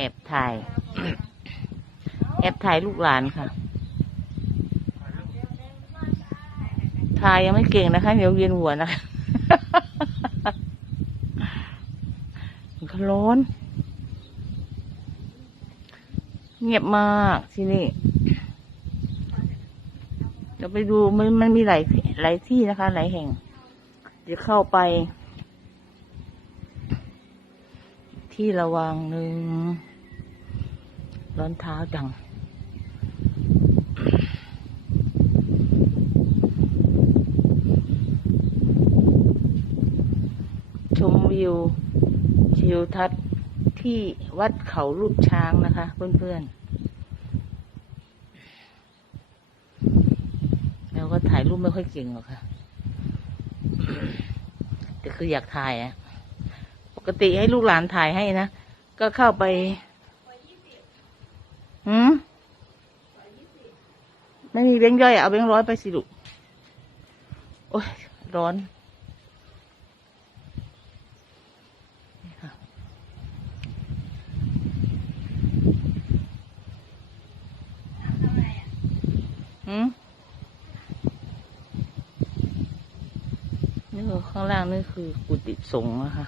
อบถ่าย แอบถ่ายลูกหลานค่ะ ถ่ายยังไม่เก่งนะคะ เดี๋ยวเวียนหัวนะคะมันก็ร้อน เงียบมากที่นี่เดี๋ยวไปดูมันมันมีหลายหลายที่นะคะ หลายแห่ง เดี๋ยวเข้าไปที่ระวังหนึ่ง ร้อนเท้าจัง ชมวิวทิวทัศน์ที่วัดเขาลูกช้างนะคะ เพื่อนๆแล้วก็ถ่ายรูปไม่ค่อยเก่งหรอกค่ะ แต่คืออยากถ่ายอะปกติให้ลูกหลานถ่ายให้นะ ก็เข้าไป หืมไม่มีแบงค์ย่อย เอาแบงค์ร้อยไปสิลูก โอ้ย ร้อนนี่ค่ะหืมนี่คือข้างล่างนี่คือกุฏิสงฆ์นะคะ